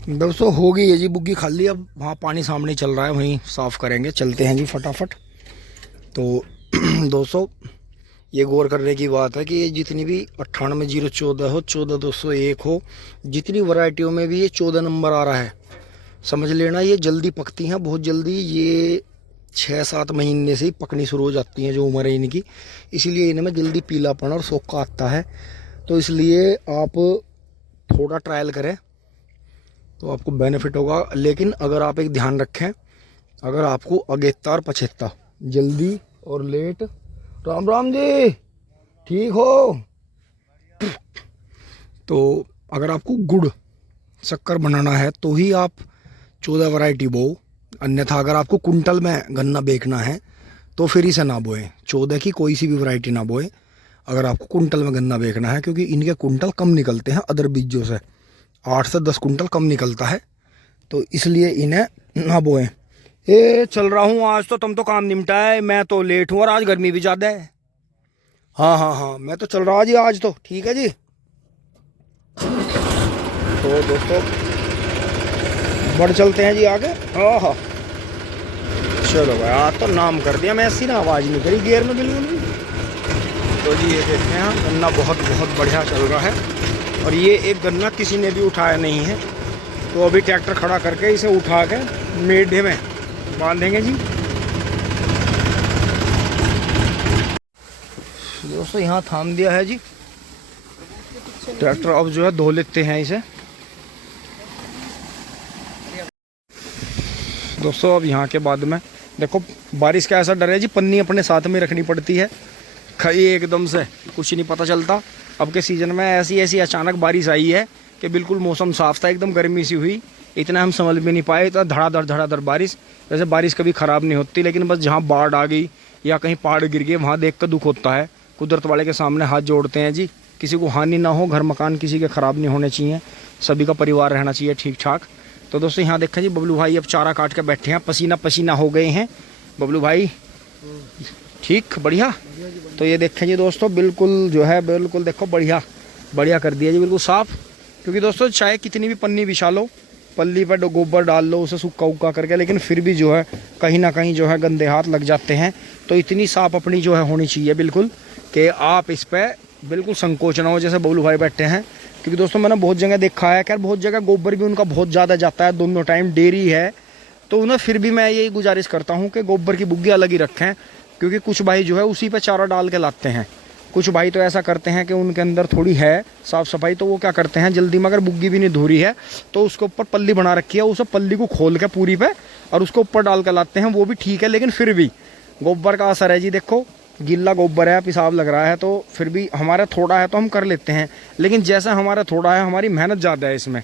दोस्तों हो गई है जी बुग्गी खाली। अब वहाँ पानी सामने चल रहा है, वहीं साफ़ करेंगे। चलते हैं जी फटाफट। तो दोस्तों ये गौर करने की बात है कि ये जितनी भी 98-014 हो, 14-201 हो, जितनी वैरायटियों में भी ये 14 नंबर आ रहा है, समझ लेना ये जल्दी पकती हैं, बहुत जल्दी। ये 6-7 महीने से ही पकनी शुरू हो जाती हैं जो उम्र है इनकी। इसीलिए इनमें जल्दी पीलापन और सोखा आता है। तो इसलिए आप थोड़ा ट्रायल करें तो आपको बेनिफिट होगा। लेकिन अगर आप एक ध्यान रखें, अगर आपको अगेता और पछेता, जल्दी और लेट। राम राम जी, ठीक हो? तो अगर आपको गुड़ शक्कर बनाना है तो ही आप 14 वैरायटी बो। अन्यथा अगर आपको कुंटल में गन्ना बेचना है तो फिर इसे ना बोएं, 14 की कोई सी भी वैरायटी ना बोएं अगर आपको कुंटल में गन्ना बेचना है, क्योंकि इनके कुंटल कम निकलते हैं अदर बीजों से। 8 से 10 कुंटल कम निकलता है, तो इसलिए इन्हें ना बोएं। ये चल रहा हूँ आज तो, तुम तो काम निपटा है, मैं तो लेट हूँ और आज गर्मी भी ज़्यादा है। हाँ हाँ हाँ, मैं तो चल रहा जी आज तो, ठीक है जी। तो दोस्तों बढ़ चलते हैं जी आगे। हाँ हाँ चलो भाई, आज तो नाम कर दिया, मैं ऐसी ना आवाज़ नहीं करी गियर में बिल्कुल भी। तो जी ये देखते हैं, गन्ना बहुत बहुत बढ़िया चल रहा है। और ये एक गन्ना किसी ने भी उठाया नहीं है, तो अभी ट्रैक्टर खड़ा करके इसे उठा के मेढे में बांधेंगे जी। दोस्तों यहाँ थाम दिया है जी ट्रैक्टर। अब जो है धो लेते हैं इसे। दोस्तों अब यहाँ के बाद में देखो, बारिश का ऐसा डर है जी, पन्नी अपने साथ में रखनी पड़ती है। खई एकदम से कुछ नहीं पता चलता। अब के सीज़न में ऐसी ऐसी अचानक बारिश आई है कि बिल्कुल मौसम साफ था, एकदम गर्मी सी हुई, इतना हम समझ भी नहीं पाए। इतना धड़ाधड़ बारिश। वैसे बारिश कभी ख़राब नहीं होती, लेकिन बस जहाँ बाढ़ आ गई या कहीं पहाड़ गिर गए वहाँ देख कर दुख होता है। कुदरत वाले के सामने हाथ जोड़ते हैं जी, किसी को हानि ना हो, घर मकान किसी के ख़राब नहीं होने चाहिए, सभी का परिवार रहना चाहिए ठीक ठाक। तो दोस्तों यहाँ देखें जी, बबलू भाई अब चारा काट के बैठे हैं, पसीना पसीना हो गए हैं बबलू भाई। ठीक बढ़िया। तो ये देखें जी दोस्तों, बिल्कुल जो है बिल्कुल देखो बढ़िया बढ़िया कर दिया जी, बिल्कुल साफ़। क्योंकि दोस्तों चाहे कितनी भी पन्नी बिछा लो, पल्ली पर गोबर डाल लो, उसे सूखा उक्का करके, लेकिन फिर भी जो है कहीं ना कहीं जो है गंदे हाथ लग जाते हैं। तो इतनी साफ़ अपनी जो है होनी चाहिए बिल्कुल, कि आप इस पर बिल्कुल संकोच ना हो, जैसे बबलू भाई बैठे हैं। क्योंकि दोस्तों मैंने बहुत जगह देखा है, खैर बहुत जगह गोबर भी उनका बहुत ज़्यादा जाता है, दोनों टाइम डेयरी है, तो उन्हें फिर भी मैं यही गुजारिश करता हूँ कि गोबर की बुग्गी अलग ही रखें। क्योंकि कुछ भाई जो है उसी पे चारा डाल के लाते हैं। कुछ भाई तो ऐसा करते हैं कि उनके अंदर थोड़ी है साफ़ सफाई, तो वो क्या करते हैं जल्दी में, अगर बुग्गी भी नहीं धोरी है तो उसके ऊपर पल्ली बना रखी है, उस पल्ली को खोल के पूरी पे और उसको ऊपर डाल कर लाते हैं, वो भी ठीक है। लेकिन फिर भी गोबर का असर है जी, देखो गीला गोबर है, पेशाब लग रहा है, तो फिर भी हमारा थोड़ा है तो हम कर लेते हैं, लेकिन जैसा हमारा थोड़ा है हमारी मेहनत ज़्यादा है इसमें।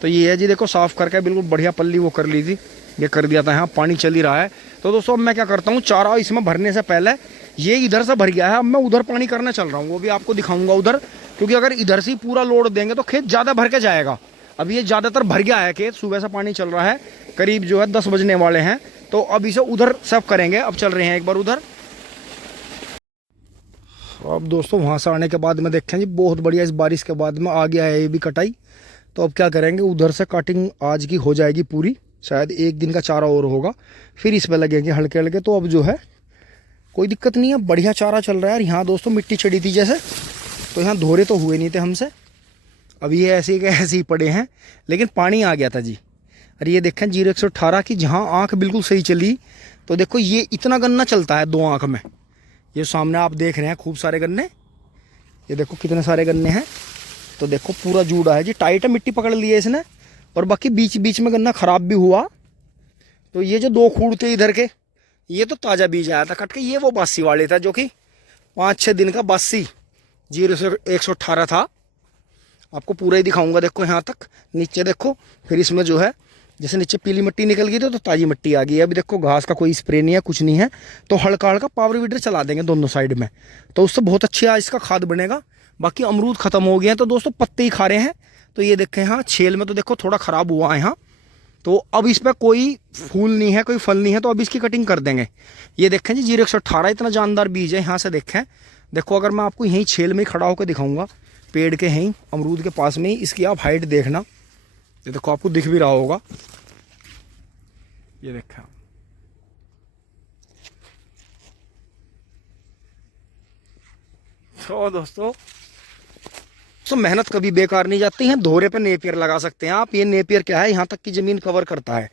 तो ये है जी, देखो साफ़ करके बिल्कुल बढ़िया पल्ली वो कर ली थी, ये कर दिया था। यहाँ पानी चल ही रहा है। तो दोस्तों अब मैं क्या करता हूँ, चारा इसमें भरने से पहले ये इधर से भर गया है, अब मैं उधर पानी करने चल रहा हूँ, वो भी आपको दिखाऊंगा उधर। क्योंकि अगर इधर से ही पूरा लोड देंगे तो खेत ज़्यादा भर के जाएगा। अब ये ज़्यादातर भर गया है खेत, सुबह से पानी चल रहा है, करीब जो है 10 बजने वाले हैं, तो अब इसे उधर सब करेंगे। अब चल रहे हैं एक बार उधर। अब दोस्तों वहाँ से आने के बाद में देखें जी, बहुत बढ़िया इस बारिश के बाद में आ गया है ये भी कटाई। तो अब क्या करेंगे, उधर से कटिंग आज की हो जाएगी पूरी, शायद एक दिन का चारा और होगा, फिर इसमें लगेंगे हल्के हल्के। तो अब जो है कोई दिक्कत नहीं है, बढ़िया चारा चल रहा है। यहाँ दोस्तों मिट्टी चढ़ी थी जैसे, तो यहाँ धोरे तो हुए नहीं थे हमसे, अब ये ऐसे के ऐसे ही पड़े हैं, लेकिन पानी आ गया था जी। अरे ये देखें 0118 की, जहाँ आँख बिल्कुल सही चली, तो देखो ये इतना गन्ना चलता है 2 आँख में। ये सामने आप देख रहे हैं खूब सारे गन्ने, ये देखो कितने सारे गन्ने हैं। तो देखो पूरा जूड़ा है जी, टाइट है, मिट्टी पकड़ ली है इसने। और बाकी बीच बीच में गन्ना ख़राब भी हुआ। तो ये जो 2 खूड़ थे इधर के, ये तो ताज़ा बीज आया था कट के, ये वो बासी वाले था जो कि 5-6 दिन का बासी 0118 था। आपको पूरा ही दिखाऊंगा, देखो यहाँ तक नीचे देखो। फिर इसमें जो है जैसे नीचे पीली मिट्टी निकल गई थी तो ताज़ी मिट्टी आ गई है। अभी देखो घास का कोई स्प्रे नहीं है, कुछ नहीं है, तो हल्का हल्का पावर वीडर चला देंगे दोनों साइड में, तो उससे बहुत अच्छी आज इसका खाद बनेगा। बाकी अमरूद ख़त्म हो गए हैं, तो दोस्तों पत्ते ही खा रहे हैं। तो ये देखें यहाँ छेल में तो देखो थोड़ा ख़राब हुआ है यहाँ, तो अब इस पर कोई फूल नहीं है, कोई फल नहीं है, तो अब इसकी कटिंग कर देंगे। ये देखें जी 0118 इतना जानदार बीज है। यहाँ से देखें, देखो अगर मैं आपको यहीं छेल में ही खड़ा होकर दिखाऊंगा, पेड़ के यहीं अमरूद के पास में ही, इसकी आप हाइट देखना, ये देखो आपको दिख भी रहा होगा, ये देखा। तो दोस्तों मेहनत कभी बेकार नहीं जाती है। दोहरे पे नेपियर लगा सकते हैं आप। ये नेपियर क्या है, यहाँ तक की ज़मीन कवर करता है।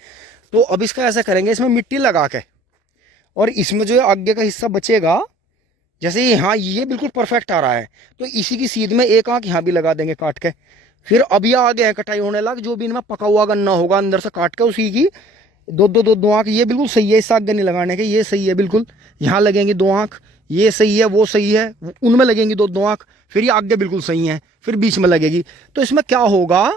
तो अब इसका ऐसा करेंगे, इसमें मिट्टी लगा के, और इसमें जो है आगे का हिस्सा बचेगा, जैसे यहाँ ये बिल्कुल परफेक्ट आ रहा है, तो इसी की सीध में एक आंख यहाँ भी लगा देंगे काट के। फिर अब ये आगे है कटाई होने लग, जो भी इनमें पका हुआ गन्ना होगा अंदर से काट के, उसी की दो आंख। ये बिल्कुल सही है, इस आगे नहीं लगाने के, ये सही है बिल्कुल। यहाँ लगेंगी 2 आंख, ये सही है, वो सही है, उनमें लगेंगी 2 आंख। फिर ये आगे बिल्कुल सही है, फिर बीच में लगेगी। तो इसमें क्या होगा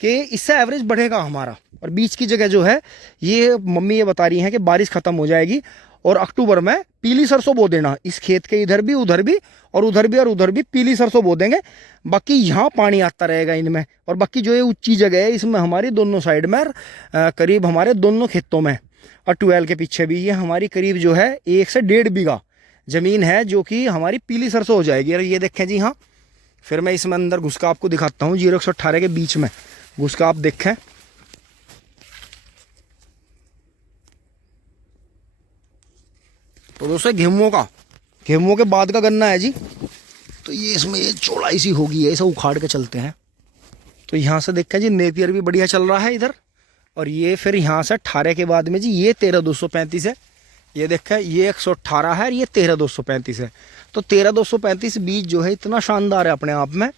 कि इससे एवरेज बढ़ेगा हमारा। और बीच की जगह जो है, ये मम्मी ये बता रही हैं कि बारिश खत्म हो जाएगी और अक्टूबर में पीली सरसों बो देना। इस खेत के इधर भी, उधर भी, और उधर भी, और उधर भी पीली सरसों बो देंगे। बाकी यहाँ पानी आता रहेगा इनमें। और बाकी जो ये ऊंची जगह है, इसमें हमारी दोनों साइड में करीब हमारे दोनों खेतों में, और ट्यूबवेल के पीछे भी, ये हमारी करीब जो है 1 से 1.5 बीघा ज़मीन है, जो कि हमारी पीली सरसों हो जाएगी। और ये देखें जी, हाँ, फिर मैं इसमें अंदर घुस का आपको दिखाता हूँ। 0 से 18 के बीच में घुस का आप देखें, तो दोस्तों गेहूं के बाद का गन्ना है जी। तो ये इसमें ये चौड़ाई सी होगी, ऐसा उखाड़ के चलते हैं। तो यहाँ से देखें जी, नेपियर भी बढ़िया चल रहा है इधर। और ये फिर यहाँ से 18 के बाद में जी, ये 13,235 है। ये देखें, ये 118 है और ये 13,235 है। तो 13,235 बीज जो है इतना शानदार है अपने आप में,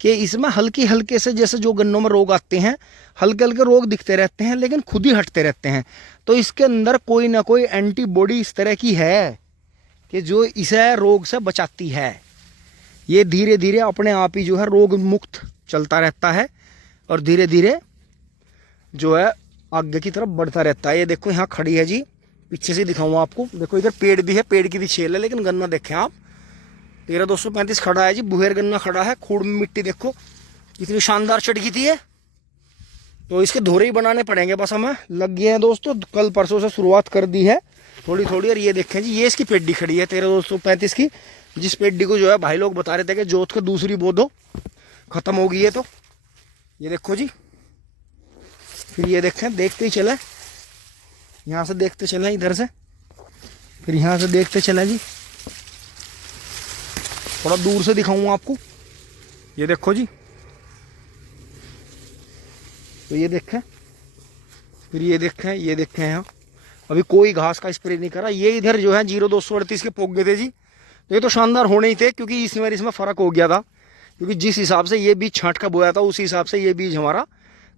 कि इसमें हल्के हल्के से, जैसे जो गन्नों में रोग आते हैं, हल्के हल्के रोग दिखते रहते हैं, लेकिन खुद ही हटते रहते हैं। तो इसके अंदर कोई ना कोई एंटीबॉडी इस तरह की है कि जो इसे रोग से बचाती है। ये धीरे धीरे अपने आप ही जो है रोग मुक्त चलता रहता है, और धीरे धीरे जो है आगे की तरफ बढ़ता रहता है। ये देखो यहाँ खड़ी है जी, पीछे से दिखाऊँ आपको। देखो इधर पेड़ भी है, पेड़ की भी छेल है, लेकिन गन्ना देखें आप, 13,235 खड़ा है जी। बुहेर गन्ना खड़ा है, खूड़ में मिट्टी देखो कितनी शानदार चढ़ थी है। तो इसके धोरे ही बनाने पड़ेंगे, बस हमें लग गए हैं दोस्तों। कल परसों से शुरुआत कर दी है थोड़ी थोड़ी। और ये देखें जी, ये इसकी पेड्डी खड़ी है 13,235 की, जिस पेड्डी को जो है भाई लोग बता रहे थे कि जोत को दूसरी बो दो, खत्म हो गई है। तो ये देखो जी, फिर ये देखें, देखते ही चले, यहाँ से देखते चले, इधर से, फिर यहाँ से देखते चले जी। थोड़ा दूर से दिखाऊँ आपको, ये देखो जी। तो ये देखें, फिर ये देखें, ये देखें यहाँ अभी कोई घास का स्प्रे नहीं करा। ये इधर जो है 0,238 के पोग गए थे जी। तो ये तो शानदार होने ही थे, क्योंकि इस बार इसमें फ़र्क हो गया था, क्योंकि जिस हिसाब से ये बीज छांट का बोया था, उसी हिसाब से ये बीज हमारा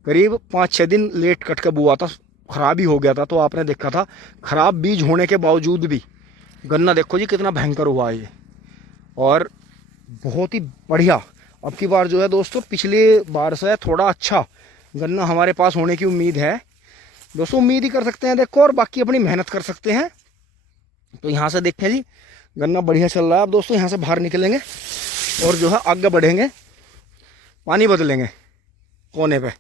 करीब 5-6 दिन लेट कट के बोआ था, ख़राब ही हो गया था। तो आपने देखा था, ख़राब बीज होने के बावजूद भी गन्ना देखो जी कितना भयंकर हुआ है ये, और बहुत ही बढ़िया। अब की बार जो है दोस्तों, पिछले बार से थोड़ा अच्छा गन्ना हमारे पास होने की उम्मीद है दोस्तों। उम्मीद ही कर सकते हैं देखो, और बाकी अपनी मेहनत कर सकते हैं। तो यहाँ से देखें जी, गन्ना बढ़िया चल रहा है। अब दोस्तों यहाँ से बाहर निकलेंगे और जो है आगे बढ़ेंगे, पानी बदलेंगे कोने पे।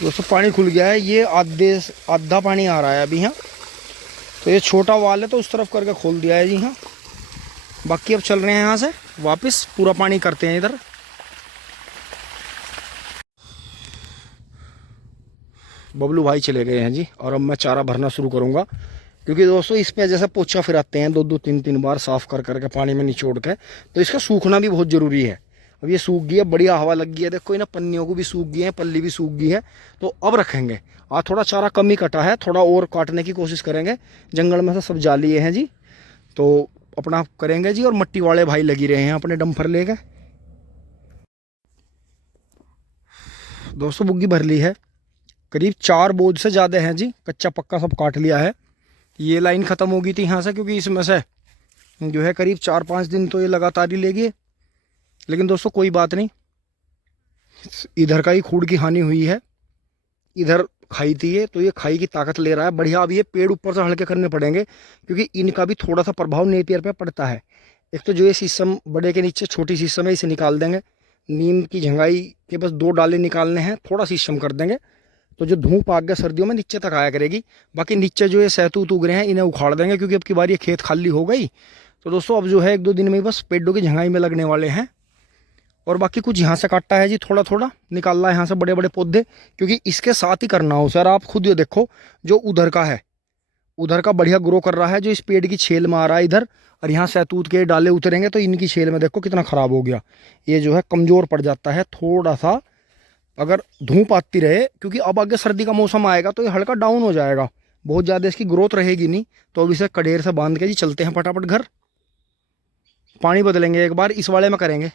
दोस्तों पानी खुल गया है, ये आधा पानी आ रहा है अभी यहाँ। तो ये छोटा वाल है, तो उस तरफ करके खोल दिया है जी हाँ। बाकी अब चल रहे हैं यहाँ से वापस, पूरा पानी करते हैं इधर। बबलू भाई चले गए हैं जी, और अब मैं चारा भरना शुरू करूँगा, क्योंकि दोस्तों इस पे जैसे पोछा फिराते हैं 2-2 3-3 बार साफ़ कर करके पानी में निचोड़ के, तो इसका सूखना भी बहुत ज़रूरी है। अब ये सूख गई है, बढ़िया हवा लग गई है, देखो इन्हें पन्नियों को भी सूख गई है, पल्ली भी सूख गई है। तो अब रखेंगे, आज थोड़ा चारा कम ही कटा है, थोड़ा और काटने की कोशिश करेंगे। जंगल में से सब जा लिए हैं जी, तो अपना करेंगे जी। और मट्टी वाले भाई लगी रहे हैं अपने डंपर लेके। दोस्तों बुग्गी भर ली है, करीब 4 बोझ से ज़्यादा हैं जी, कच्चा पक्का सब काट लिया है। ये लाइन ख़त्म हो गई थी यहाँ से, क्योंकि इसमें से जो है करीब 4-5 दिन तो ये लगातार ही लेगी। लेकिन दोस्तों कोई बात नहीं, इधर का ही खूड़ की हानि हुई है, इधर खाई थी ये, तो ये खाई की ताकत ले रहा है बढ़िया। अब ये पेड़ ऊपर से हल्के करने पड़ेंगे, क्योंकि इनका भी थोड़ा सा प्रभाव नेपियर पे पड़ता है। एक तो जो ये शीशम बड़े के नीचे छोटी शीशम है, इसे निकाल देंगे। नीम की झंगाई के बस 2 डाले निकालने हैं, थोड़ा शीशम कर देंगे, तो जो धूप आ गया सर्दियों में नीचे तक आया करेगी। बाकी नीचे जो ये सहतूत उग रहे हैं, इन्हें उखाड़ देंगे, क्योंकि अब की बार ये खेत खाली हो गई। तो दोस्तों अब जो है 1-2 दिन में ही बस पेड़ों की झंगाई में लगने वाले हैं। और बाकी कुछ यहाँ से काटा है जी, थोड़ा थोड़ा निकालना है यहाँ से बड़े बड़े पौधे, क्योंकि इसके साथ ही करना हो सर। आप खुद ये देखो जो उधर का है, उधर का बढ़िया ग्रो कर रहा है, जो इस पेड़ की छेल में आ रहा है इधर, और यहाँ सहतूत के डाले उतरेंगे तो इनकी छेल में देखो कितना ख़राब हो गया। ये जो है कमज़ोर पड़ जाता है थोड़ा सा अगर धूप आती रहे, क्योंकि अब आगे सर्दी का मौसम आएगा तो ये हल्का डाउन हो जाएगा, बहुत ज़्यादा इसकी ग्रोथ रहेगी नहीं। तो अब इसे कडेर से बांध के जी चलते हैं फटाफट घर। पानी बदलेंगे एक बार, इस वाले में करेंगे।